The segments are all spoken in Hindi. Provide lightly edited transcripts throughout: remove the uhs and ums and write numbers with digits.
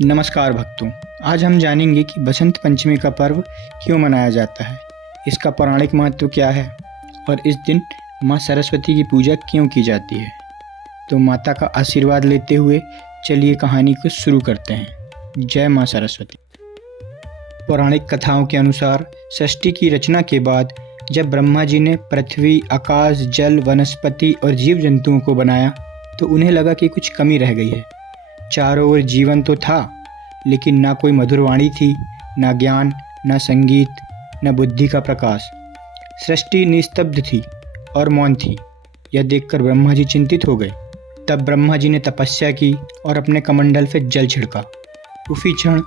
नमस्कार भक्तों, आज हम जानेंगे कि बसंत पंचमी का पर्व क्यों मनाया जाता है, इसका पौराणिक महत्व क्या है और इस दिन माँ सरस्वती की पूजा क्यों की जाती है। तो माता का आशीर्वाद लेते हुए चलिए कहानी को शुरू करते हैं। जय माँ सरस्वती। पौराणिक कथाओं के अनुसार सृष्टि की रचना के बाद जब ब्रह्मा जी ने पृथ्वी, आकाश, जल, वनस्पति और जीव जंतुओं को बनाया तो उन्हें लगा कि कुछ कमी रह गई है। चारों ओर जीवन तो था, लेकिन ना कोई मधुर वाणी थी, ना ज्ञान, ना संगीत, न बुद्धि का प्रकाश। सृष्टि निस्तब्ध थी और मौन थी। यह देखकर ब्रह्मा जी चिंतित हो गए। तब ब्रह्मा जी ने तपस्या की और अपने कमंडल से जल छिड़का। उसी क्षण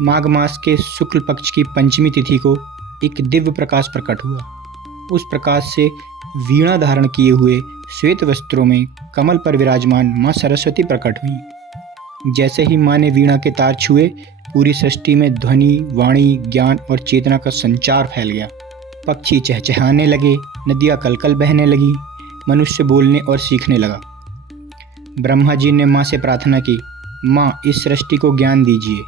माघ मास के शुक्ल पक्ष की पंचमी तिथि को एक दिव्य प्रकाश प्रकट हुआ। उस प्रकाश से वीणा धारण किए हुए श्वेत वस्त्रों में कमल पर विराजमान माँ सरस्वती प्रकट हुई। जैसे ही माँ ने वीणा के तार छुए, पूरी सृष्टि में ध्वनि, वाणी, ज्ञान और चेतना का संचार फैल गया। पक्षी चहचहाने लगे, नदियाँ कलकल बहने लगी, मनुष्य बोलने और सीखने लगा। ब्रह्मा जी ने माँ से प्रार्थना की, माँ इस सृष्टि को ज्ञान दीजिए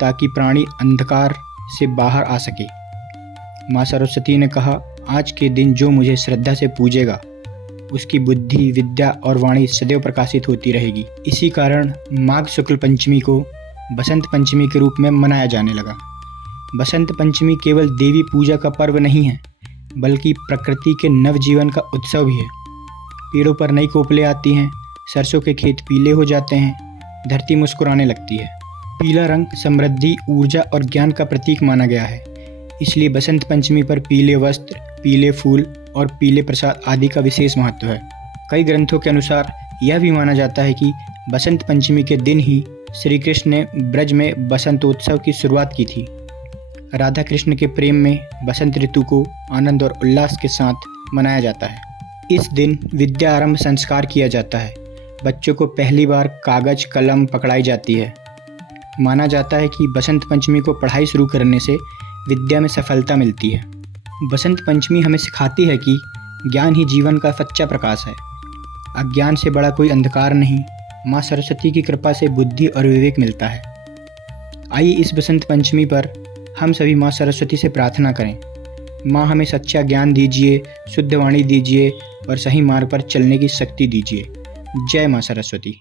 ताकि प्राणी अंधकार से बाहर आ सके। माँ सरस्वती ने कहा, आज के दिन जो मुझे श्रद्धा से पूजेगा उसकी बुद्धि, विद्या और वाणी सदैव प्रकाशित होती रहेगी। इसी कारण माघ शुक्ल पंचमी को बसंत पंचमी के रूप में मनाया जाने लगा। बसंत पंचमी केवल देवी पूजा का पर्व नहीं है, बल्कि प्रकृति के नवजीवन का उत्सव भी है। पेड़ों पर नई कोपलें आती हैं, सरसों के खेत पीले हो जाते हैं, धरती मुस्कुराने लगती है। पीला रंग समृद्धि, ऊर्जा और ज्ञान का प्रतीक माना गया है। इसलिए बसंत पंचमी पर पीले वस्त्र, पीले फूल और पीले प्रसाद आदि का विशेष महत्व है। कई ग्रंथों के अनुसार यह भी माना जाता है कि बसंत पंचमी के दिन ही श्री कृष्ण ने ब्रज में बसंतोत्सव की शुरुआत की थी। राधा कृष्ण के प्रेम में बसंत ऋतु को आनंद और उल्लास के साथ मनाया जाता है। इस दिन विद्या आरंभ संस्कार किया जाता है। बच्चों को पहली बार कागज कलम पकड़ाई जाती है। माना जाता है कि बसंत पंचमी को पढ़ाई शुरू करने से विद्या में सफलता मिलती है। बसंत पंचमी हमें सिखाती है कि ज्ञान ही जीवन का सच्चा प्रकाश है। अज्ञान से बड़ा कोई अंधकार नहीं। माँ सरस्वती की कृपा से बुद्धि और विवेक मिलता है। आइए इस बसंत पंचमी पर हम सभी माँ सरस्वती से प्रार्थना करें, माँ हमें सच्चा ज्ञान दीजिए, शुद्ध वाणी दीजिए और सही मार्ग पर चलने की शक्ति दीजिए। जय माँ सरस्वती।